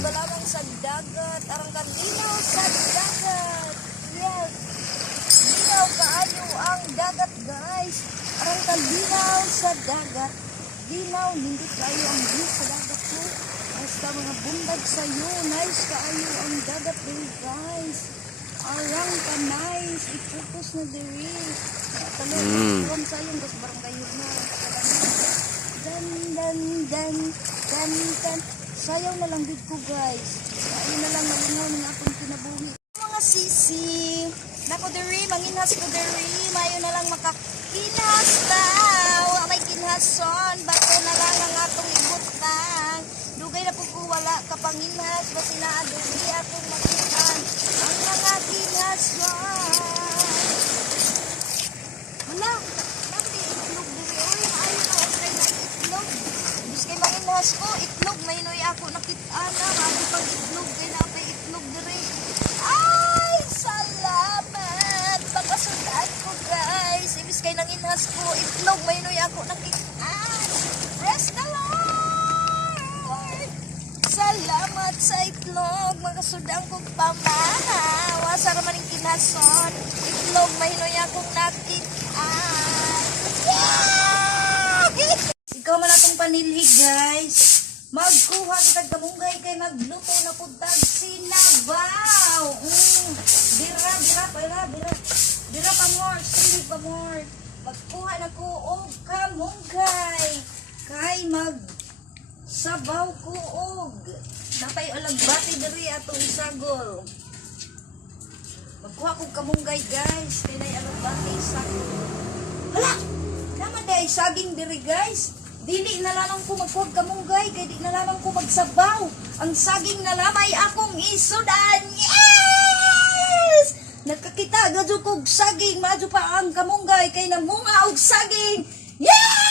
ka lamang sa dagat, arang ka linaw sa dagat. Yes. Linaw kaayo ang dagat, guys. Arang ka linaw sa dagat. Linaw, hindi kaayo ang view sa dagat ko. Basta mga bundag sa'yo, nice kaayo ang dagat din, guys. Arang ka nice, i-focus na diri. Talong sa'yo, guys, barang kayo na. Dan. Sayaw na lang dito, guys. Sayaw na lang malingaw ng akong kinabuhi. Mga sisi, nako diri, manginhas ko diri, mayo na lang makakinhas daw. May kinhason, bato na lang ang atong ibutang. Dugay na po ko wala kapanginhas, basi na diri akong makihan ang mga kinhason. Wala, nabi itlog diri. Oy, maayo na okay na itlog. Bis kay manginhas ko, itlog, maynoy ako nakit-ana. Mabi pang itlog, kay napay itlog diri. Ay, salamat! Pagkasundaan ko, guys. Ibis kay nanginhas ko, itlog, maynoy ako nakit-an. Praise the Lord! Salamat sa itlog, makasundaan ko pamahawa. Sa naman yung kinason, itlog, maynoy akong nakit-an. Yeah! Ikaw man atong panilhig, guys. Magkuha kitag kamunggay kay magluto na puntag sinabaw. Dira pa more, silig pa more. Magkuha na ko og kamunggay kay magsabaw ko og napay alagbati diri atong isagol. Magkuha kog kamunggay, guys, kay nay alagbati isagol. Hala! Naman day saging diri, guys. Dili na lamang ko magkuhag kamunggay, kay di na lamang ko magsabaw. Ang saging na lamay akong isudan. Yes! Nagkakita, gadyo kog saging, madyo pa ang kamunggay, kay namunga og saging. Yes!